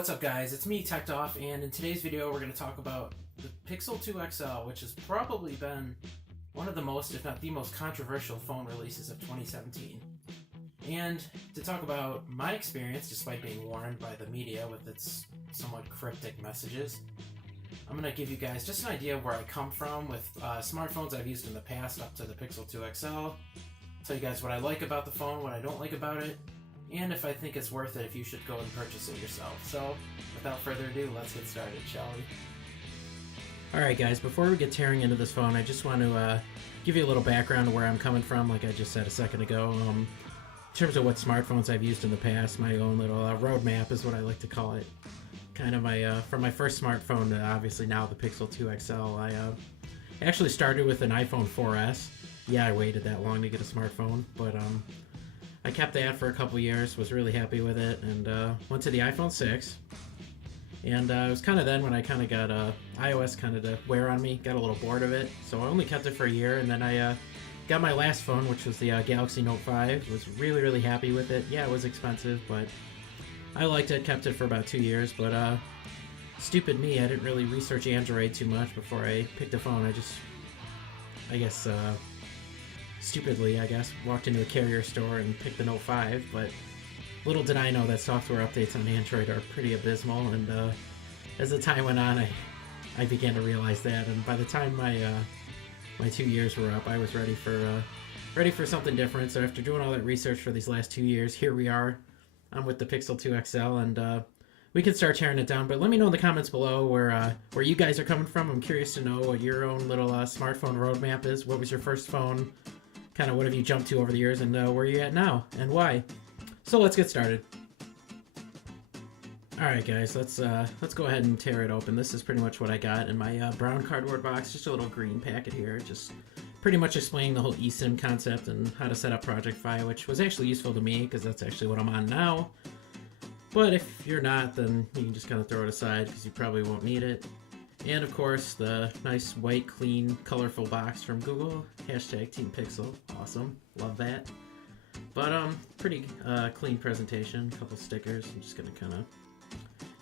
What's up guys, it's me TechDoff, and in today's video we're going to talk about the Pixel 2 XL, which has probably been one of the most, if not the most controversial phone releases of 2017. And to talk about my experience, despite being warned by the media with its somewhat cryptic messages, I'm going to give you guys just an idea of where I come from with smartphones I've used in the past up to the Pixel 2 XL, tell you guys what I like about the phone, what I don't like about it, and if I think it's worth it if you should go and purchase it yourself. So, without further ado, let's get started, shall we? Alright guys, before we get tearing into this phone, I just want to give you a little background of where I'm coming from, like I just said a second ago. In terms of what smartphones I've used in the past, my own little roadmap is what I like to call it. Kind of my, from my first smartphone to obviously now the Pixel 2 XL, I actually started with an iPhone 4S. Yeah, I waited that long to get a smartphone, but I kept that for a couple years, was really happy with it, and went to the iPhone 6. And it was kind of then when I kind of got iOS kind of to wear on me, got a little bored of it. So I only kept it for a year, and then I got my last phone, which was the Galaxy Note 5. Was really, really happy with it. Yeah, it was expensive, but I liked it, kept it for about 2 years. But stupid me, I didn't really research Android too much before I picked a phone. I guess, stupidly, walked into a carrier store and picked the Note 5, but little did I know that software updates on Android are pretty abysmal, and as the time went on, I began to realize that, and by the time my 2 years were up, I was ready for something different. So after doing all that research for these last 2 years, here we are. I'm with the Pixel 2 XL, and we can start tearing it down, but let me know in the comments below where you guys are coming from. I'm curious to know what your own little smartphone roadmap is. What was your first phone? Kind of what have you jumped to over the years, and where are you at now, and why? So let's get started. Alright guys, let's go ahead and tear it open. This is pretty much what I got in my brown cardboard box, just a little green packet here, just pretty much explaining the whole eSIM concept and how to set up Project Fi, which was actually useful to me because that's actually what I'm on now. But if you're not, then you can just kind of throw it aside because you probably won't need it. And of course, the nice white, clean, colorful box from Google. Hashtag Team Pixel. Awesome. Love that. But pretty clean presentation. A couple stickers. I'm just gonna kind of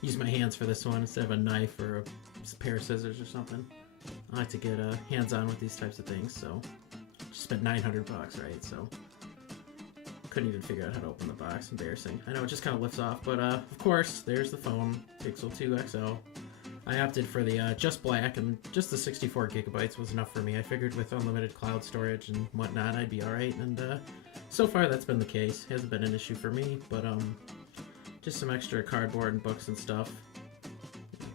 use my hands for this one instead of a knife or a pair of scissors or something. I like to get hands-on with these types of things. So just spent $900, right? So couldn't even figure out how to open the box. Embarrassing. I know it just kind of lifts off, but of course, there's the phone, Pixel 2 XL. I opted for the just black, and just the 64 gigabytes was enough for me. I figured with unlimited cloud storage and whatnot, I'd be alright, and so far that's been the case. Hasn't been an issue for me, but just some extra cardboard and books and stuff.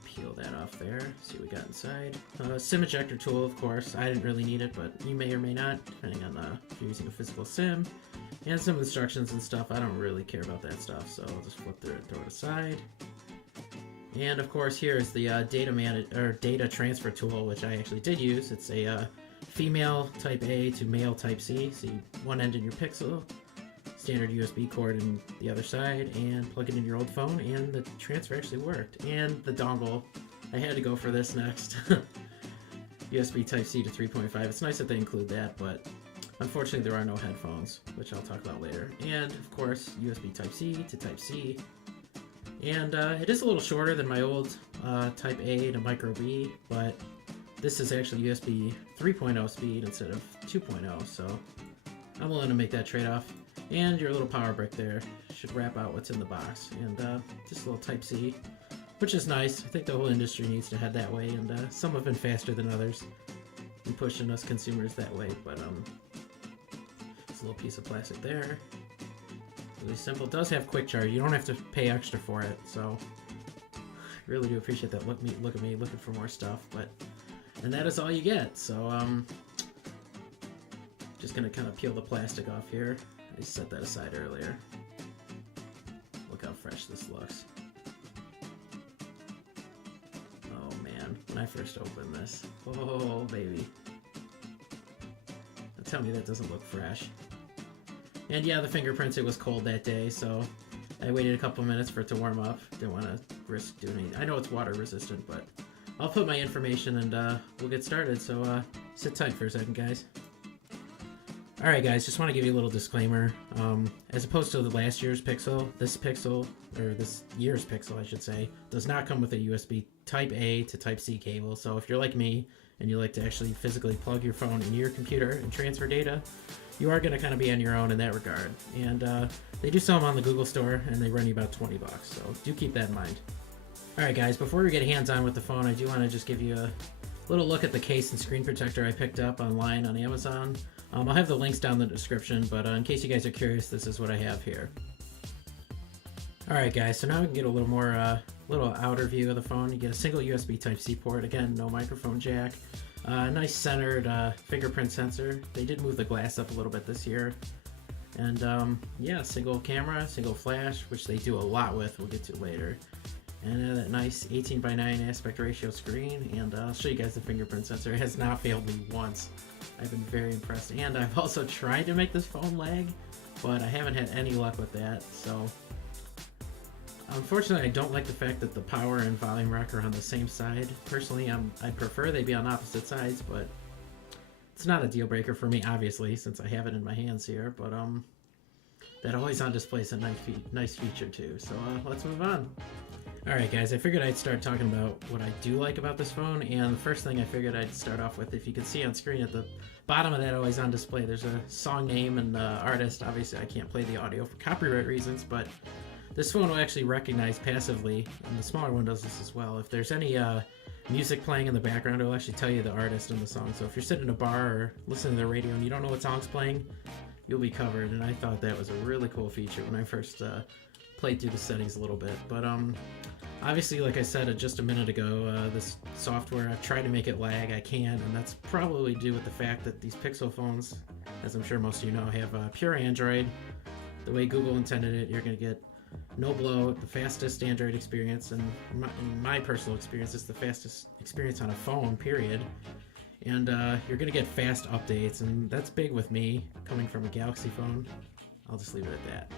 Peel that off there, see what we got inside. SIM ejector tool, of course. I didn't really need it, but you may or may not, depending on if you're using a physical SIM. And some instructions and stuff. I don't really care about that stuff, so I'll just flip through it and throw it aside. And of course, here is the data transfer tool, which I actually did use. It's a female Type A to male Type C. So one end in your Pixel, standard USB cord in the other side, and plug it in your old phone, and the transfer actually worked. And the dongle, I had to go for this next. USB Type C to 3.5. It's nice that they include that, but unfortunately there are no headphones, which I'll talk about later. And of course, USB Type C to Type C. And it is a little shorter than my old Type A to Micro B, but this is actually USB 3.0 speed instead of 2.0, so I'm willing to make that trade-off. And your little power brick there should wrap out what's in the box. And just a little Type C, which is nice. I think the whole industry needs to head that way, and some have been faster than others in pushing us consumers that way, but it's a little piece of plastic there. Really simple. It does have quick charge. You don't have to pay extra for it, so really do appreciate that. Look at me looking for more stuff, and that is all you get. So just gonna kind of peel the plastic off here. I set that aside earlier. Look how fresh this looks. Oh man, when I first opened this, oh baby, tell me that doesn't look fresh. And yeah, the fingerprints, it was cold that day, so I waited a couple minutes for it to warm up. Didn't want to risk doing anything. I know it's water resistant, but I'll put my information and we'll get started. So sit tight for a second, guys. Alright guys, just want to give you a little disclaimer. As opposed to the last year's Pixel, this Pixel, or this year's Pixel I should say, does not come with a USB Type A to Type C cable. So if you're like me and you like to actually physically plug your phone into your computer and transfer data, you are going to kind of be on your own in that regard. And they do sell them on the Google store and they run you about $20, so do keep that in mind. Alright guys, before we get hands-on with the phone, I do want to just give you a little look at the case and screen protector I picked up online on Amazon. I'll have the links down in the description, but in case you guys are curious, this is what I have here. Alright guys, so now we can get a little more, little outer view of the phone. You get a single USB Type-C port, again, no microphone jack. Nice centered fingerprint sensor. They did move the glass up a little bit this year. And yeah, single camera, single flash, which they do a lot with, we'll get to later. And that nice 18:9 aspect ratio screen, and I'll show you guys the fingerprint sensor. It has not failed me once. I've been very impressed, and I've also tried to make this phone lag, but I haven't had any luck with that. So unfortunately, I don't like the fact that the power and volume rock are on the same side. Personally, I'd prefer they be on opposite sides, but it's not a deal breaker for me, obviously, since I have it in my hands here. But that always on display is a nice feature too. So let's move on. Alright guys, I figured I'd start talking about what I do like about this phone, and the first thing I figured I'd start off with, if you can see on screen at the bottom of that always on display, there's a song name and artist. Obviously I can't play the audio for copyright reasons, but this phone will actually recognize passively, and the smaller one does this as well. If there's any music playing in the background, it'll actually tell you the artist and the song. So if you're sitting in a bar or listening to the radio and you don't know what song's playing, you'll be covered, and I thought that was a really cool feature when I first played through the settings a little bit. But obviously, like I said just a minute ago, this software, I've tried to make it lag. I can't, and that's probably due with the fact that these Pixel phones, as I'm sure most of you know, have pure Android. The way Google intended it, you're going to get no blow, the fastest Android experience, and in my personal experience, it's the fastest experience on a phone, period. And you're going to get fast updates, and that's big with me, coming from a Galaxy phone. I'll just leave it at that.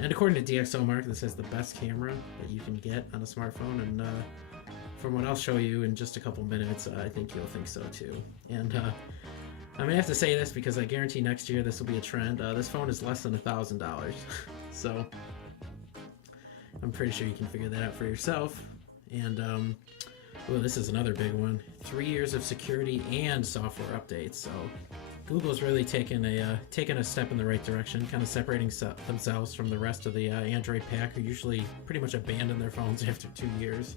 And according to DxOMark, this has the best camera that you can get on a smartphone, and from what I'll show you in just a couple minutes, I think you'll think so too. And I'm going to have to say this because I guarantee next year this will be a trend. This phone is less than $1,000, so I'm pretty sure you can figure that out for yourself. And well, this is another big one. 3 years of security and software updates, so Google's really taken a step in the right direction, kind of separating themselves from the rest of the Android pack, who usually pretty much abandon their phones after 2 years.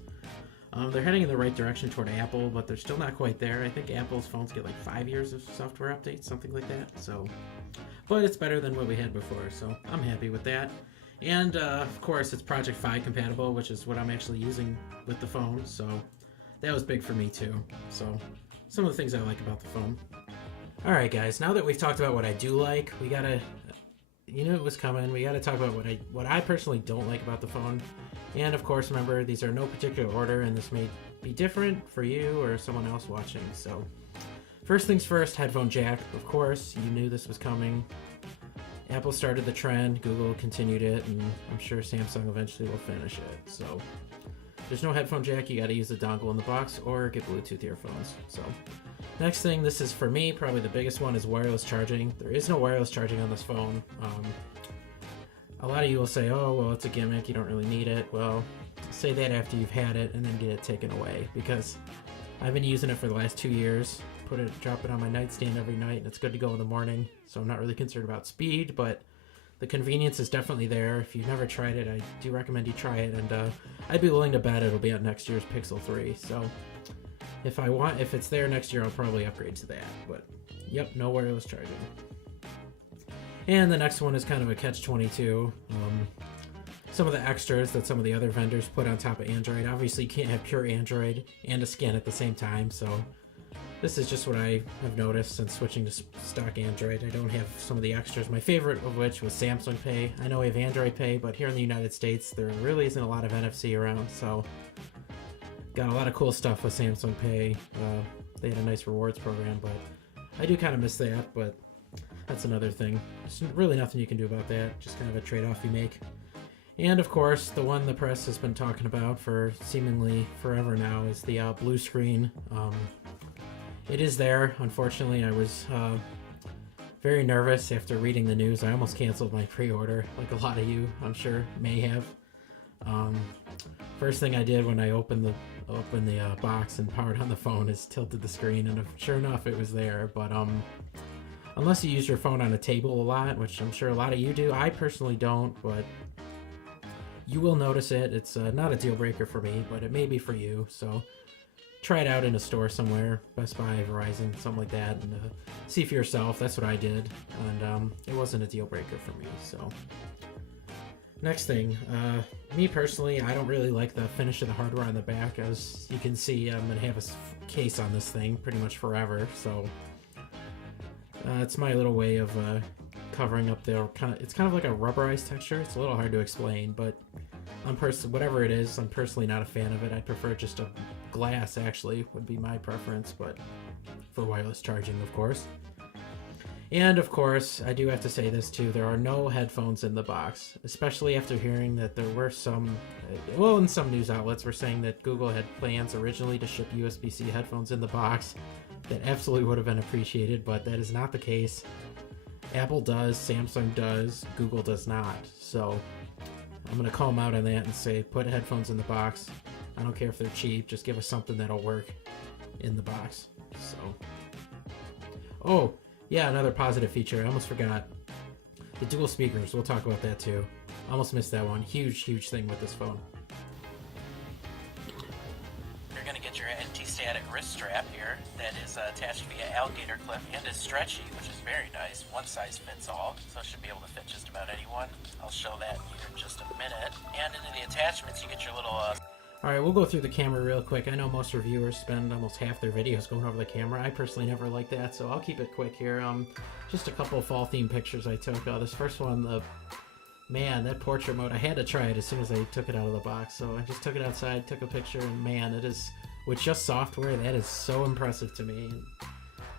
They're heading in the right direction toward Apple, but they're still not quite there. I think Apple's phones get like 5 years of software updates, something like that. So, but it's better than what we had before, so I'm happy with that. And of course, it's Project Fi compatible, which is what I'm actually using with the phone. So that was big for me too. So some of the things I like about the phone. Alright guys, now that we've talked about what I do like, we gotta, you knew it was coming, we gotta talk about what I personally don't like about the phone. And of course, remember, these are no particular order, and this may be different for you or someone else watching. So first things first, headphone jack. Of course, you knew this was coming. Apple started the trend, Google continued it, and I'm sure Samsung eventually will finish it. So there's no headphone jack, you gotta use the dongle in the box or get Bluetooth earphones. So next thing, this is for me probably the biggest one, is wireless charging. There is no wireless charging on this phone. A lot of you will say, oh, well, it's a gimmick, you don't really need it. Well, say that after you've had it and then get it taken away, because I've been using it for the last 2 years. Drop it on my nightstand every night, and it's good to go in the morning. So I'm not really concerned about speed, but the convenience is definitely there. If you've never tried it, I do recommend you try it, and I'd be willing to bet it'll be on next year's Pixel 3. So if it's there next year, I'll probably upgrade to that. But yep, no wireless charging. And the next one is kind of a catch-22. Some of the extras that some of the other vendors put on top of Android. Obviously, you can't have pure Android and a skin at the same time, so this is just what I have noticed since switching to stock Android. I don't have some of the extras, my favorite of which was Samsung Pay. I know we have Android Pay, but here in the United States, there really isn't a lot of NFC around, so got a lot of cool stuff with Samsung Pay. They had a nice rewards program, but I do kind of miss that, but that's another thing. There's really nothing you can do about that, just kind of a trade-off you make. And of course, the one the press has been talking about for seemingly forever now is the blue screen. It is there. Unfortunately, I was very nervous after reading the news. I almost canceled my pre-order, like a lot of you, I'm sure, may have. First thing I did when I opened the box and powered on the phone is tilted the screen, and sure enough, it was there. But unless you use your phone on a table a lot, which I'm sure a lot of you do, I personally don't, but you will notice it. It's not a deal breaker for me, but it may be for you. So try it out in a store somewhere, Best Buy, Verizon, something like that, and see for yourself. That's what I did, and it wasn't a deal breaker for me. So next thing, me personally, I don't really like the finish of the hardware on the back. As you can see, I'm gonna have a case on this thing pretty much forever, so it's my little way of covering up the it's kind of like a rubberized texture. It's a little hard to explain, but whatever it is, I'm personally not a fan of it. I prefer just a glass, actually, would be my preference, but for wireless charging, of course. And of course, I do have to say this too, there are no headphones in the box, especially after hearing that there were some, well, in some news outlets were saying that Google had plans originally to ship USB-C headphones in the box. That absolutely would have been appreciated, but that is not the case. Apple does, Samsung does, Google does not. So I'm going to call them out on that and say, put headphones in the box. I don't care if they're cheap, just give us something that'll work in the box. So, oh, yeah, another positive feature, I almost forgot. The dual speakers, we'll talk about that too. Almost missed that one. Huge thing with this phone. You're going to get your anti-static wrist strap here that is attached via alligator clip and is stretchy, which is very nice. One size fits all, so it should be able to fit just about anyone. I'll show that here in just a minute. And into the attachments, you get your little... Alright, we'll go through the camera real quick. I know most reviewers spend almost half their videos going over the camera. I personally never like that, so I'll keep it quick here. Just a couple of fall-themed pictures I took. This first one, man, that portrait mode, I had to try it as soon as I took it out of the box. So I just took it outside, took a picture, and man, it is, with just software, that is so impressive to me.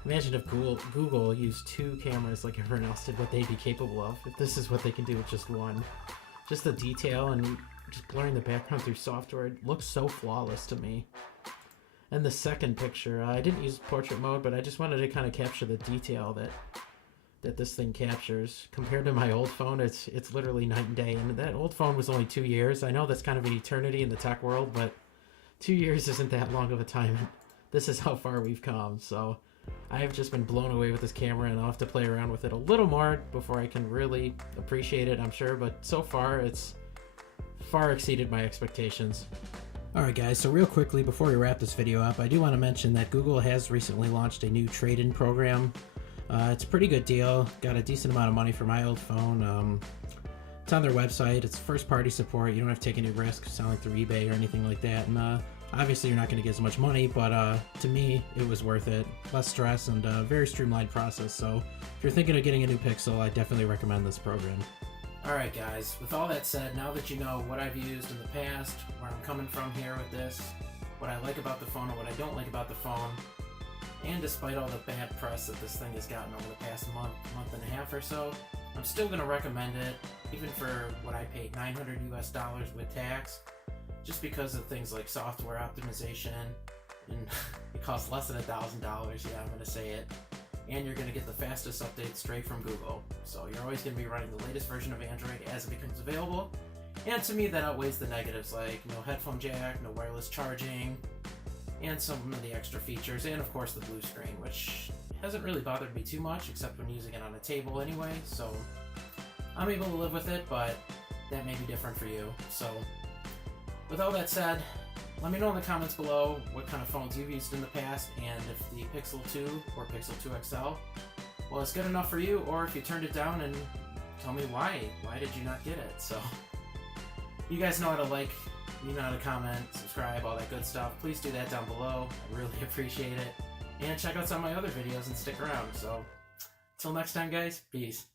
Imagine if Google used two cameras like everyone else did, what they'd be capable of. If this is what they can do with just one. Just the detail and just blurring the background through software, it looks so flawless to me. And the second picture, I didn't use portrait mode, but I just wanted to kind of capture the detail that this thing captures. Compared to my old phone, it's literally night and day. And that old phone was only 2 years. I know that's kind of an eternity in the tech world, but 2 years isn't that long of a time. This is how far we've come. So I've just been blown away with this camera, and I'll have to play around with it a little more before I can really appreciate it, I'm sure. But so far, it's far exceeded my expectations. Alright guys, so real quickly before we wrap this video up, I do want to mention that Google has recently launched a new trade-in program. It's a pretty good deal, got a decent amount of money for my old phone. It's on their website, it's first-party support, you don't have to take any risk selling through eBay or anything like that, and obviously you're not going to get as much money, but to me it was worth it. Less stress and a very streamlined process, so if you're thinking of getting a new Pixel, I definitely recommend this program. Alright guys, with all that said, now that you know what I've used in the past, where I'm coming from here with this, what I like about the phone and what I don't like about the phone, and despite all the bad press that this thing has gotten over the past month and a half or so, I'm still going to recommend it, even for what I paid $900 US with tax, just because of things like software optimization, and it costs less than $1,000, yeah, I'm going to say it. And you're going to get the fastest update straight from Google. So you're always going to be running the latest version of Android as it becomes available. And to me, that outweighs the negatives, like no headphone jack, no wireless charging, and some of the extra features, and of course the blue screen, which hasn't really bothered me too much, except when using it on a table anyway. So I'm able to live with it, but that may be different for you. So with all that said, let me know in the comments below what kind of phones you've used in the past, and if the Pixel 2 or Pixel 2 XL was good enough for you, or if you turned it down, and tell me why. Why did you not get it? So, you guys know how to like, you know how to comment, subscribe, all that good stuff. Please do that down below. I really appreciate it. And check out some of my other videos and stick around. So, until next time guys, peace.